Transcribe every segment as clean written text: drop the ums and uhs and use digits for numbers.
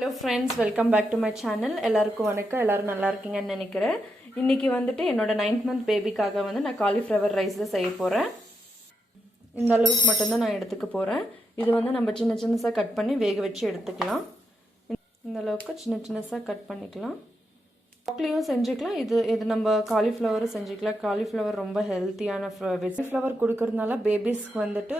Hello friends, welcome back to my channel. எல்லாருக்கும் வணக்கம். எல்லாரும் நல்லா இருக்கீங்கன்னு நினைக்கிறேன். இன்னைக்கு வந்துட்டு என்னோட 9th month பேபிக்காக வந்து நான் காலிஃப்ளவர் ரைஸ் செய்ய போறேன். இந்த அளவுக்கு மட்டும் தான் நான் எடுத்துக்க போறேன். இது வந்து நம்ம சின்னசா கட் பண்ணி வேக வச்சு எடுத்துக்கலாம். இந்த அளவுக்கு சின்னசா கட் பண்ணிக்கலாம். ப்ரோக்கலியும் செஞ்சுக்கலாம். இது நம்ம காலிஃப்ளவர் செஞ்சுக்கலாம். காலிஃப்ளவர் ரொம்ப ஹெல்த்தியான வெஜிடபிள் கொடுக்கறதுனால பேபிஸ்க்கு வந்துட்டு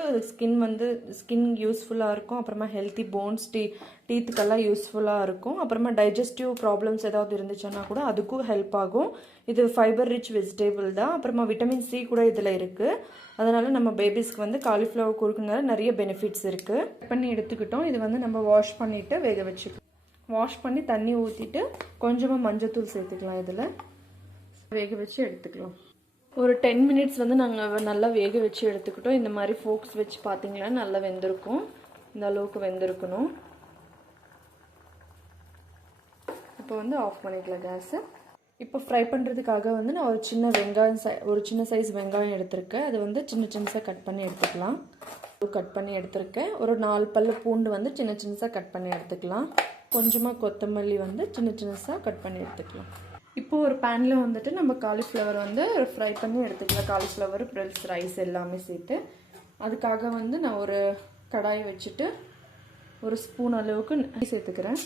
ஸ்கின் யூஸ்ஃபுல்லாக இருக்கும். அப்புறமா ஹெல்த்தி போன்ஸ் டீத்துக்கெல்லாம் யூஸ்ஃபுல்லாக இருக்கும். அப்புறமா டைஜஸ்டிவ் ப்ராப்ளம்ஸ் ஏதாவது இருந்துச்சுன்னா கூட அதுக்கும் ஹெல்ப் ஆகும். இது ஃபைபர் ரிச் வெஜிடபிள் தான். அப்புறமா விட்டமின் சி கூட இதில் இருக்குது. அதனால் நம்ம பேபிஸ்க்கு வந்து காலிஃப்ளவர் கொடுக்கறதுனால நிறைய பெனிஃபிட்ஸ் இருக்குது. கட் பண்ணி எடுத்துக்கிட்டோம். இது வந்து நம்ம வாஷ் பண்ணிவிட்டு வேக வச்சுக்கலாம். வாஷ் பண்ணி தண்ணி ஊற்றிட்டு கொஞ்சமாக மஞ்சத்தூள் சேர்த்துக்கலாம். இதில் வேக வச்சு எடுத்துக்கலாம். ஒரு 10 மினிட்ஸ் வந்து நாங்கள் நல்லா வேக வச்சு எடுத்துக்கிட்டோம். இந்த மாதிரி ஃபோக்ஸ் வச்சு பார்த்தீங்களா நல்லா வெந்திருக்கும். இந்த அளவுக்கு வெந்திருக்கணும். இப்போ வந்து ஆஃப் பண்ணிக்கலாம் கேஸை. இப்போ ஃப்ரை பண்ணுறதுக்காக வந்து நான் ஒரு சின்ன சைஸ் வெங்காயம் எடுத்திருக்கேன். அது வந்து சின்னசாக கட் பண்ணி எடுத்துக்கலாம். கட் பண்ணி எடுத்திருக்கேன். ஒரு 4 பல்லு பூண்டு வந்து சின்னசாக கட் பண்ணி எடுத்துக்கலாம். கொஞ்சமாக கொத்தமல்லி வந்து சின்னசாக கட் பண்ணி எடுத்துக்கலாம். இப்போது ஒரு பேனில் வந்துட்டு நம்ம காலிஃப்ளவர் வந்து ஃப்ரை பண்ணி எடுத்துக்கலாம். காலிஃப்ளவர் ப்ளஸ் ரைஸ் எல்லாமே சேர்த்து. அதுக்காக வந்து நான் ஒரு கடாயை வச்சுட்டு ஒரு ஸ்பூன் அளவுக்கு நெய் சேர்த்துக்கிறேன்.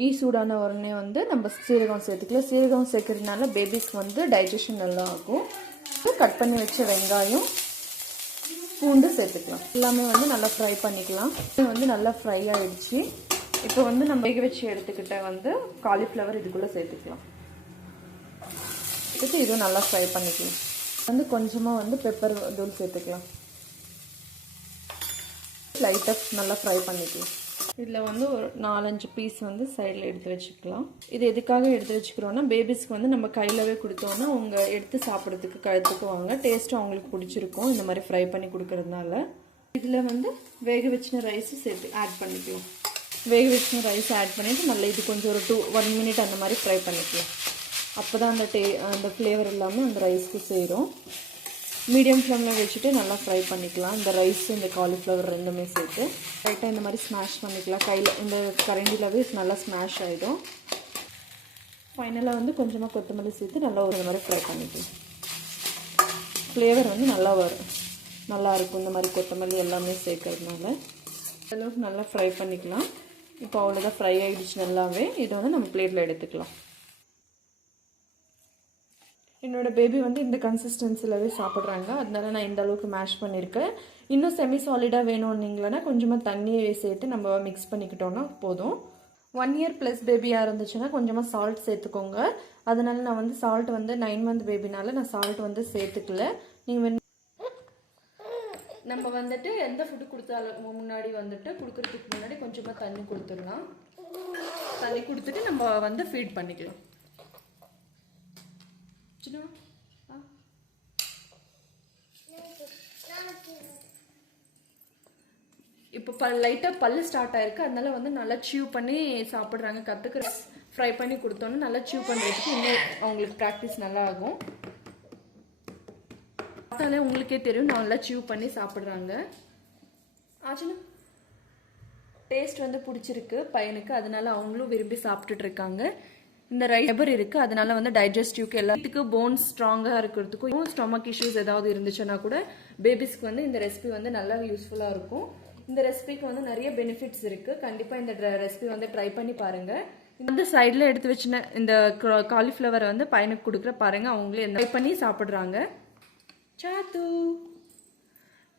கீ சூடான உடனே வந்து நம்ம சீரகம் சேர்த்துக்கலாம். சீரகம் சேர்க்கறதுனால பேபிஸ்க்கு வந்து டைஜஷன் நல்லா ஆகும். கட் பண்ணி வச்ச வெங்காயம் பூண்டு சேர்த்துக்கலாம். எல்லாமே வந்து நல்லா ஃப்ரை பண்ணிக்கலாம். இது வந்து நல்லா ஃப்ரை ஆகிடுச்சு. இப்போ வந்து நம்ம வேக வச்சு எடுத்துக்கிட்ட வந்து காலிஃப்ளவர் இதுக்குள்ளே சேர்த்துக்கலாம். இதுவும் நல்லா ஃப்ரை பண்ணிக்கலாம். வந்து கொஞ்சமாக வந்து பெப்பர் தூள் சேர்த்துக்கலாம். லைட்டாக நல்லா ஃப்ரை பண்ணிக்கலாம். இதில் வந்து ஒரு 4-5 பீஸ் வந்து சைடில் எடுத்து வச்சுக்கலாம். இது எதுக்காக எடுத்து வச்சுக்கிறோன்னா பேபிஸ்க்கு வந்து நம்ம கையிலவே கொடுத்தோன்னா அவங்க எடுத்து சாப்பிட்றதுக்கு கற்றுக்குவாங்க. டேஸ்ட்டும் அவங்களுக்கு பிடிச்சிருக்கும் இந்த மாதிரி ஃப்ரை பண்ணி கொடுக்கறதுனால. இதில் வந்து வேக வச்சின ரைஸும் சேர்த்து ஆட் பண்ணிக்கலாம். வேக வச்சு ரைஸ் ஆட் பண்ணிவிட்டு நல்லா இது கொஞ்சம் ஒரு 1 மினிட் அந்த மாதிரி ஃப்ரை பண்ணிக்கலாம். அப்போ தான் அந்த ஃப்ளேவர் எல்லாமே அந்த ரைஸ்க்கு சேரும். மீடியம் ஃப்ளேமில் வச்சுட்டு நல்லா ஃப்ரை பண்ணிக்கலாம். இந்த ரைஸ் இந்த காலிஃப்ளவர் ரெண்டுமே சேர்த்து ரைட்டாக இந்த மாதிரி ஸ்மாஷ் பண்ணிக்கலாம். கையில் இந்த கரண்டிலவே நல்லா ஸ்மாஷ் ஆகிடும். ஃபைனலாக வந்து கொஞ்சமாக கொத்தமல்லி சேர்த்து நல்லா ஒரு மாதிரி ஃப்ரை பண்ணிக்கலாம். ஃப்ளேவர் வந்து நல்லாயிருக்கும் இந்த மாதிரி கொத்தமல்லி எல்லாமே சேர்க்கறதுனால. அளவுக்கு நல்லா ஃப்ரை பண்ணிக்கலாம். இப்போ அவ்வளோதான் ஃப்ரை ஆகிடுச்சு நல்லாவே. இதை வந்து நம்ம பிளேட்டில் எடுத்துக்கலாம். என்னோடய பேபி வந்து இந்த கன்சிஸ்டன்சிலவே சாப்பிட்றாங்க. அதனால நான் இந்த அளவுக்கு மேஷ் பண்ணியிருக்கேன். இன்னும் செமி சாலிடாக வேணும்னீங்களா கொஞ்சமாக தண்ணியை சேர்த்து நம்ம மிக்ஸ் பண்ணிக்கிட்டோன்னா போதும். 1 year ப்ளஸ் பேபியாக இருந்துச்சுன்னா கொஞ்சமாக சால்ட் சேர்த்துக்கோங்க. அதனால நான் வந்து சால்ட் வந்து 9 month பேபினால நான் சால்ட் வந்து சேர்த்துக்கல. நீங்கள் நம்ம வந்துட்டு எந்த ஃபுட்டு கொடுத்தாலும் முன்னாடி வந்துட்டு கொடுக்கறதுக்கு முன்னாடி கொஞ்சமாக தண்ணி கொடுத்துடலாம். தண்ணி கொடுத்துட்டு நம்ம வந்து ஃபீட் பண்ணிக்கலாம். இப்போ லைட்டாக பல்லு ஸ்டார்ட் ஆயிருக்கு. அதனால வந்து நல்லா சியூ பண்ணி சாப்பிட்றாங்க. கற்றுக்கிற ஃப்ரை பண்ணி கொடுத்தோன்னா நல்லா சியூ பண்ணுறதுக்கு இன்னும் அவங்களுக்கு ப்ராக்டிஸ் நல்லா ஆகும். பார்த்தாலே உங்களுக்கே தெரியும் நல்லா சியூ பண்ணி சாப்பிட்றாங்க. ஆச்சுன்னா டேஸ்ட் வந்து பிடிச்சிருக்கு பையனுக்கு. அதனால அவங்களும் விரும்பி சாப்பிட்டுட்டு இருக்காங்க. இந்த ரைஸ் ஃபைபர் இருக்குது. அதனால வந்து டைஜஸ்டிவ்க்கு எல்லாத்துக்கும் போன்ஸ் ஸ்ட்ராங்காக இருக்கிறதுக்கும் ஸ்டொமக் இஷ்யூஸ் ஏதாவது இருந்துச்சுன்னா கூட பேபிஸ்க்கு வந்து இந்த ரெசிபி வந்து நல்லா யூஸ்ஃபுல்லாக இருக்கும். இந்த ரெசிபிக்கு வந்து நிறைய பெனிஃபிட்ஸ் இருக்குது. கண்டிப்பாக இந்த ரெசிபி வந்து ட்ரை பண்ணி பாருங்கள். வந்து சைடில் எடுத்து வச்சுன இந்த காலிஃப்ளவரை வந்து பையனுக்கு கொடுக்குற பாருங்கள். அவங்களே ட்ரை பண்ணி சாப்பிட்றாங்க. சாத்து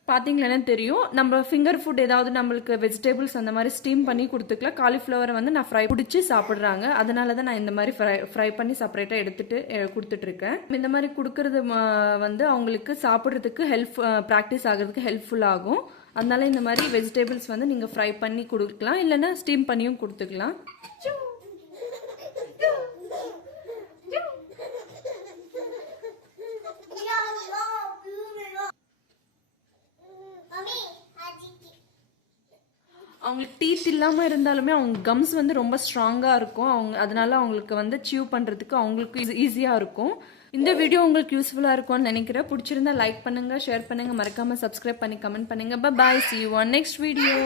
பார்த்தீங்களா தெரியும். நம்ம ஃபிங்கர் ஃபுட் ஏதாவது நம்மளுக்கு வெஜிடபிள்ஸ் அந்த மாதிரி ஸ்டீம் பண்ணி கொடுத்துக்கலாம். காலிஃப்ளவரை வந்து நான் ஃப்ரை பிடிச்சி சாப்பிட்றாங்க. அதனால தான் நான் இந்த மாதிரி ஃப்ரை பண்ணி செப்பரேட்டாக எடுத்துட்டு கொடுத்துட்ருக்கேன். இந்த மாதிரி கொடுக்கறது வந்து அவங்களுக்கு சாப்பிட்றதுக்கு ப்ராக்டிஸ் ஆகிறதுக்கு ஹெல்ப்ஃபுல்லாகும். அதனால இந்த மாதிரி வெஜிடபிள்ஸ் வந்து நீங்கள் ஃப்ரை பண்ணி கொடுக்கலாம். இல்லைன்னா ஸ்டீம் பண்ணியும் கொடுத்துக்கலாம். அவங்களுக்கு டீத் இல்லாமல் இருந்தாலுமே அவங்க கம்ஸ் வந்து ரொம்ப ஸ்ட்ராங்காக இருக்கும். அதனால அவங்களுக்கு வந்து சியூ பண்ணுறதுக்கு அவங்களுக்கு ஈஸியாக இருக்கும். இந்த வீடியோ உங்களுக்கு யூஸ்ஃபுல்லாக இருக்கும்னு நினைக்கிறேன். பிடிச்சிருந்தா லைக் பண்ணுங்கள், ஷேர் பண்ணுங்கள், மறக்காமல் சப்ஸ்கிரைப் பண்ணி கமெண்ட் பண்ணுங்கள். Bye, see you on next video.